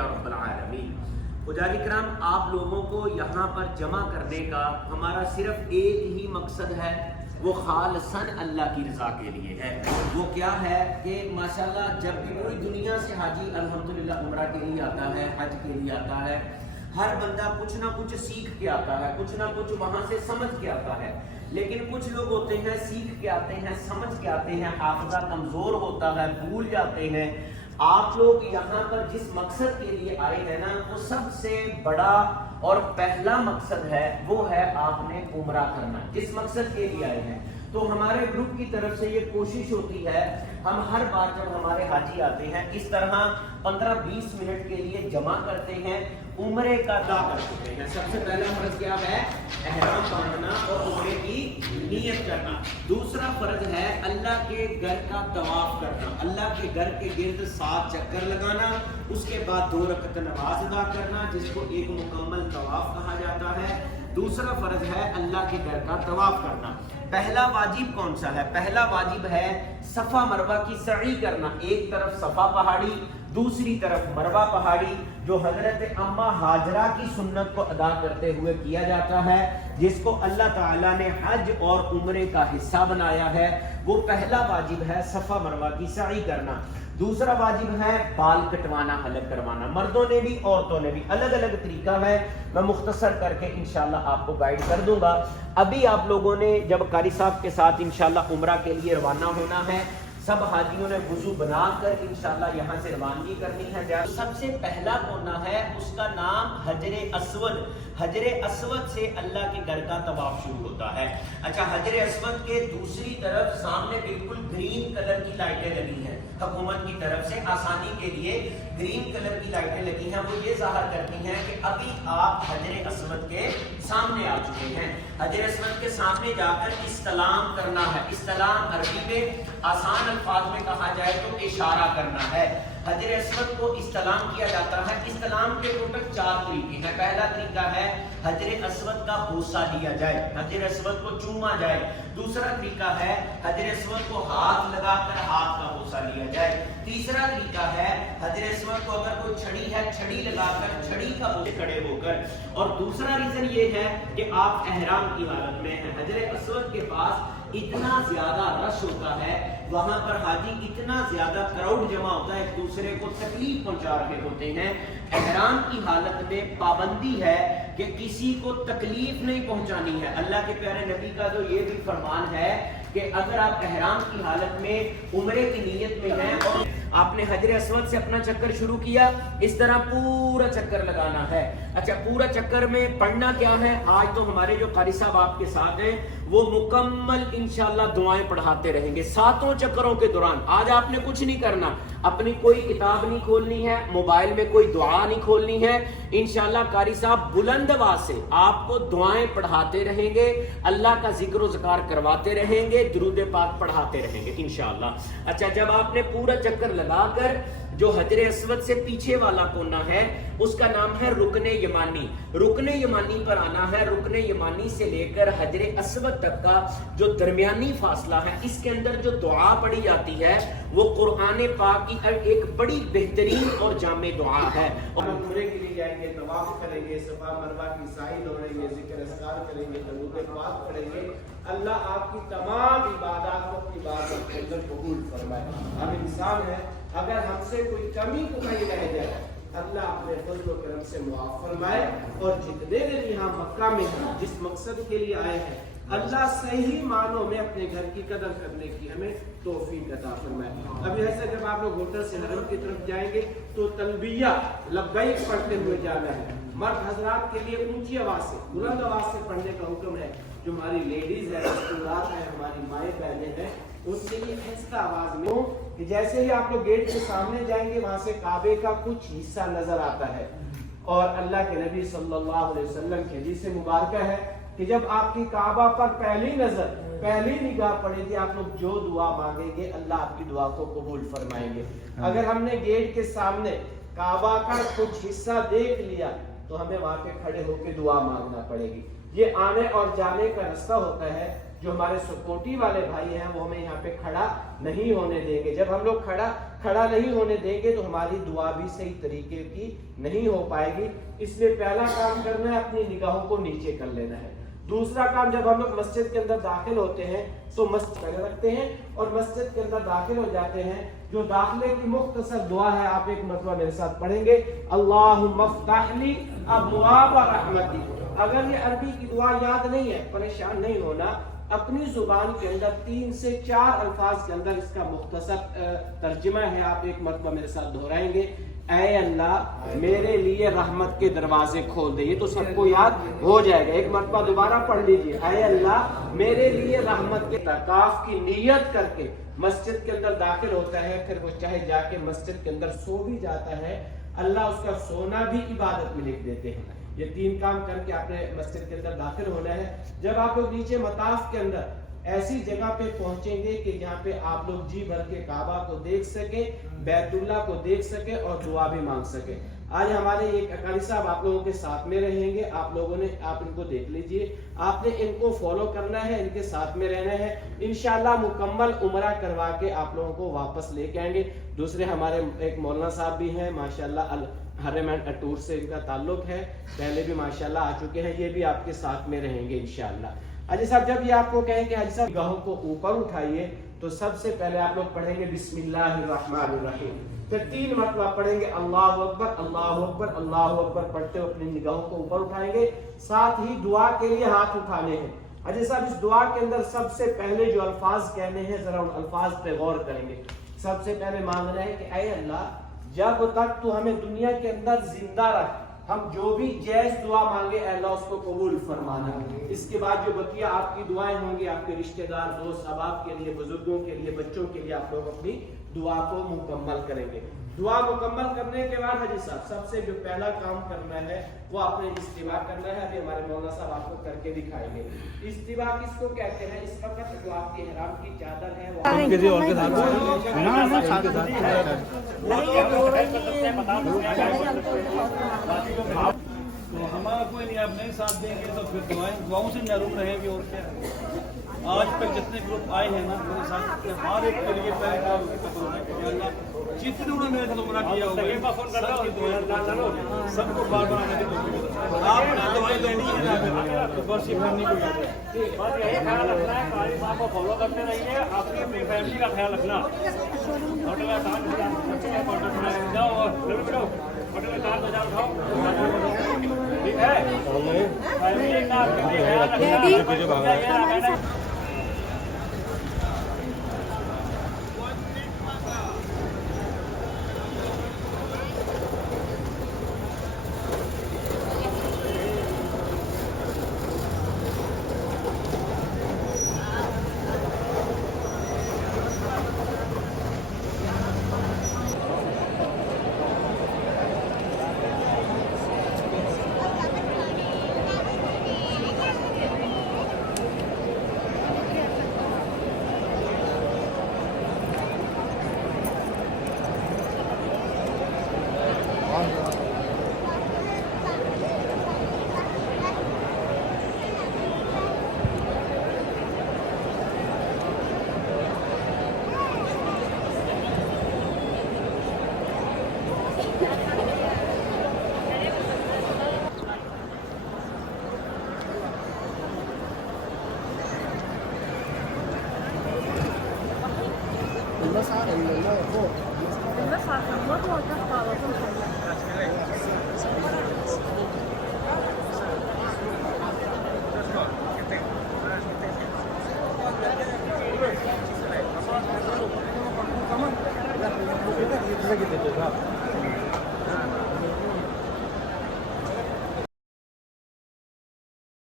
या रब्बल आलमीन। खुदावंद करम, आप लोगों को यहाँ पर जमा करने का हमारा सिर्फ एक ही मकसद है, वो खालिसन अल्लाह की रज़ा के लिए है। वो क्या है कि माशाल्लाह जब भी पूरी दुनिया से हाजी अल्हम्दुलिल्लाह उम्रा के लिए आता है, हज के लिए आता है, हर बंदा कुछ ना कुछ सीख के आता है, कुछ ना कुछ वहाँ से समझ के आता है। लेकिन कुछ लोग होते हैं सीख के आते हैं, समझ के आते हैं, हाफ़िज़ा कमज़ोर होता है, भूल जाते हैं। आप लोग यहाँ पर जिस मकसद के लिए आए हैं ना, वो सबसे बड़ा और पहला मकसद है, वो है आपने उम्रा करना। जिस मकसद के लिए आए हैं, तो हमारे ग्रुप की तरफ से ये कोशिश होती है, हम हर बार जब हमारे हाजी आते हैं इस तरह 15-20 मिनट के लिए जमा करते हैं, उम्रे का अदा करते हैं। सबसे पहला फर्ज क्या है? एहराम बांधना और उम्रे की नियत करना। दूसरा फर्ज है अल्लाह के घर का तवाफ करना, अल्लाह के घर के गिर्द 7 चक्कर लगाना, उसके बाद 2 रकअत नमाज अदा करना, जिसको एक मुकम्मल तवाफ कहा जाता है। दूसरा फर्ज है अल्लाह के घर का तवाफ करना। पहला वाजिब कौन सा है? पहला वाजिब है सफा मरवा की सई करना। एक तरफ सफा पहाड़ी, दूसरी तरफ मरवा पहाड़ी, जो हजरत अम्मा हाजरा की सुन्नत को अदा करते हुए किया जाता है, जिसको अल्लाह ताला ने हज और उम्रे का हिस्सा बनाया है। वो पहला वाजिब है सफा मरवा की सई करना। दूसरा वाजिब है बाल कटवाना, हलक करवाना। मर्दों ने भी औरतों ने भी अलग अलग तरीका है, मैं मुख्तसर करके इंशाल्लाह आपको गाइड कर दूंगा। अभी आप लोगों ने जब कारी साहब के साथ इंशाल्लाह उम्रा के लिए रवाना होना है, सब हाजियों ने वुजू बनाकर इंशाल्लाह यहाँ से रवानगी करनी है। सबसे पहला कोना है, उसका नाम हजरे अस्वद। हजरे अस्वद से अल्लाह के घर का तवाफ शुरू होता है। अच्छा, हजरे अस्वद के दूसरी तरफ सामने बिल्कुल ग्रीन कलर की लाइटें लगी हैं, हुकूमत की तरफ से आसानी के लिए ग्रीन कलर की लाइटें लगी हैं। वो ये जाहिर करती हैं कि अभी आप हजरे अस्वद के सामने आ चुके हैं। हजरे अस्वद के सामने जाकर इस्तलाम करना है। इस्तलाम अरबी में आसान अल्फाज में कहा जाए तो इशारा करना है। हजरे अस्वद को इस्तलाम किया जाता है। इस्तलाम के टोटल 4 तरीके हैं। पहला तरीका है हजरे अस्वद का बोसा लिया जाए, हजरे अस्वद को चूमा जाए। दूसरा तरीका है हजरे अस्वद को हाथ लगाकर हाथ का बोसा लिया जाए। तीसरा तरीका है हजरे अस्वद को अगर कोई छड़ी है, छड़ी लगाकर छड़ी का बोसे खड़े होकर। और दूसरा रीजन ये है कि आप एहराम की हालत में हैं, हजरे अस्वद के पास इतना ज्यादा रश होता है, वहां पर हाजी इतना ज्यादा क्राउड जमा होता है, एक दूसरे को तकलीफ पहुंचा रहे होते हैं। एहराम की हालत में पाबंदी है कि किसी को तकलीफ नहीं पहुंचानी है। अल्लाह के प्यारे नबी का तो ये भी फरमान है कि अगर आप एहराम की हालत में उम्रे की नीयत में हैं और आपने हजरे अस्वद से अपना चक्कर शुरू किया, इस तरह पूरा चक्कर लगाना है। अच्छा, पूरा चक्कर में पढ़ना क्या है? आज तो हमारे जो कारी साहब आपके साथ हैं वो मुकम्मल इंशाल्लाह दुआएं पढ़ाते रहेंगे 7 चक्करों के दौरान। आज आपने कुछ नहीं करना, अपनी कोई किताब नहीं खोलनी है, मोबाइल में कोई दुआ नहीं खोलनी है। इंशाल्लाह कारी साहब बुलंद आवाज से आपको दुआएं पढ़ाते रहेंगे, अल्लाह का जिक्र ज़िकार करवाते रहेंगे, दुरूद पाक पढ़ाते रहेंगे इंशाल्लाह। अच्छा, जब आपने पूरा चक्कर लगाकर जो हजरे अस्वद से पीछे वाला कोना है उसका नाम है रुकने यमानी, रुकने यमानी पर आना है। रुकने यमानी से लेकर हजरे अस्वद तक का जो दरमियानी फासला है, इसके अंदर जो दुआ पढ़ी जाती है वो कुरान पाक की एक बड़ी बेहतरीन और जामे दुआ है। और उम्रे के लिए जाएंगे, तवाफ करेंगे, सफा मरवा की साई दौड़ेंगे, जिक्र अस्कार करेंगे, दुरूद पाक पढ़ेंगे। अल्लाह आपकी तमाम इबादत को अपनी इबादत के अंदर कबूल फरमाए। हम इंसान हैं, अगर हमसे कोई कमी कहीं रह जाए, अल्लाह अपने फजल और करम से मुआफ फरमाए। और जितने दिन यहाँ मक्का में हैं, जिस मकसद के लिए आए हैं, अल्लाह सही मानों में अपने घर की कदर करने की हमें तौफीक अता फरमाए। अब ऐसे जब आप लोग होटल से हरम की तरफ जाएंगे तो तलबिया लब्बैक पढ़ते हुए जाना है। मर्द हजरात के लिए ऊंची आवाज से, बुलंद आवाज से पढ़ने का हुक्म है। जो हमारी लेडीज है, रिश्तेदार है, हमारी माएँ बहनें हैं, उनके लिए ऐसा आवाज में हो कि जैसे ही आप लोग गेट के सामने जाएंगे वहां से काबे का कुछ हिस्सा नजर आता है। और अल्लाह के नबी सल्लल्लाहु अलैहि वसल्लम की हदीस मुबारक है कि जब आपकी काबा पर पहली नजर, पहली निगाह पड़ेगी, आप लोग जो दुआ मांगेंगे अल्लाह आपकी दुआ को कबूल फरमाएंगे। अगर हमने गेट के सामने काबा का कुछ हिस्सा देख लिया तो हमें वहां पे खड़े होकर दुआ मांगना पड़ेगी। ये आने और जाने का रास्ता होता है। जो हमारे सिक्योरिटी वाले भाई हैं वो हमें यहाँ पे खड़ा नहीं होने देंगे। जब हम लोग खड़ा کھڑا نہیں ہونے دیں گے تو ہماری دعا بھی صحیح طریقے کی نہیں ہو پائے گی. اس لیے پہلا کام کرنا ہے اپنی نگاہوں کو نیچے کر لینا ہے. دوسرا کام جب ہم لوگ مسجد کے اندر داخل ہوتے ہیں تو مسجد پہلے رکھتے ہیں اور مسجد کے اندر داخل ہو جاتے ہیں. جو داخلے کی مختصر دعا ہے آپ ایک مرتبہ میرے ساتھ پڑھیں گے, اللہم افتح لی ابواب رحمتی. اگر یہ عربی کی دعا یاد نہیں ہے پریشان نہیں ہونا, اپنی زبان کے اندر 3 سے 4 الفاظ کے اندر اس کا مختصر ترجمہ ہے. آپ ایک مرتبہ میرے ساتھ دہرائیں گے, اے اللہ میرے لیے رحمت کے دروازے کھول دے. یہ تو سب کو یاد ہو جائے گا, ایک مرتبہ دوبارہ پڑھ لیجئے, اے اللہ میرے لیے رحمت کے. اعتکاف کی نیت کر کے مسجد کے اندر داخل ہوتا ہے, پھر وہ چاہے جا کے مسجد کے اندر سو بھی جاتا ہے, اللہ اس کا سونا بھی عبادت میں لکھ دیتے ہیں. یہ 3 کام کر کے آپ نے مسجد کے اندر داخل ہونا ہے. جب آپ لوگ نیچے مطاف کے اندر ایسی جگہ پہ پہنچیں گے کہ جہاں پہ آپ لوگ جی بھر کے کعبہ کو دیکھ سکیں, بیت اللہ کو دیکھ سکیں اور دعا بھی مانگ سکیں. آج ہمارے ایک اکالی صاحب آپ لوگوں کے ساتھ میں رہیں گے, آپ ان کو دیکھ لیجئے, آپ نے ان کو فالو کرنا ہے, ان کے ساتھ میں رہنا ہے. انشاءاللہ مکمل عمرہ کروا کے آپ لوگوں کو واپس لے کے آئیں گے. دوسرے ہمارے ایک مولانا صاحب بھی ہیں ماشاءاللہ, حرم اینڈ اٹور سے ان کا تعلق ہے, پہلے بھی ماشاءاللہ آ چکے ہیں, یہ بھی آپ کے ساتھ میں رہیں گے انشاءاللہ. حاجی صاحب جب یہ آپ کو کہیں کہ حاجی صاحب نگاہوں کو اوپر اٹھائیے تو سب سے پہلے آپ لوگ پڑھیں گے بسم اللہ الرحمن الرحیم, پھر 3 مرتبہ پڑھیں گے اللہ اکبر اللہ اکبر اللہ اکبر. پڑھتے ہوئے اپنی نگاہوں کو اوپر اٹھائیں گے, ساتھ ہی دعا کے لیے ہاتھ اٹھانے ہیں. حاجی صاحب اس دعا کے اندر سب سے پہلے جو الفاظ کہنے ہیں ذرا ان الفاظ پہ غور کریں گے. سب سے پہلے مانگنا ہے کہ اے اللہ جب تک تو ہمیں دنیا کے اندر زندہ رکھ, ہم جو بھی جائز دعا مانگے اے اللہ اس کو قبول فرمانا. اس کے بعد جو بقیہ آپ کی دعائیں ہوں گی, آپ کے رشتہ دار دوست احباب کے لیے, بزرگوں کے لیے, بچوں کے لیے, آپ لوگ اپنی دعا کو مکمل کریں گے. دعا مکمل کرنے کے بعد حاجی صاحب سب سے جو پہلا کام کرنا ہے وہ آپ نے استوا کرنا ہے. ابھی ہمارے مولانا صاحب آپ کو کر کے دکھائیں گے. استوا کس کو کہتے ہیں؟ اس وقت جو آپ کے احرام کی چادر ہے وہ تو ہمارا کوئی نہیں, آپ نہیں ساتھ دیں گے تو پھر دعاؤں سے محروم رہیں گے. اور کیا آج تک جتنے گروپ آئے ہیں نا میرے ساتھ, ہر ایک کے لیے پہلے کا جتنے انہوں نے میرے ساتھ عمرہ کیا ہوگا سب کو بار بار آنے کی کوشش. آپ نے دوائی لینی ہے نا تو بس یہ کرنی کو یاد ہے, بس یہی خیال رکھنا ہے, قاری صاحب کو فالو کرتے رہیے, اپنی فیملی کا خیال رکھنا. ہوٹل کا کام جاؤ اور ہوٹل کا کام تو جاؤ کھاؤ, ٹھیک ہے, فیملی کا خیال رکھنا.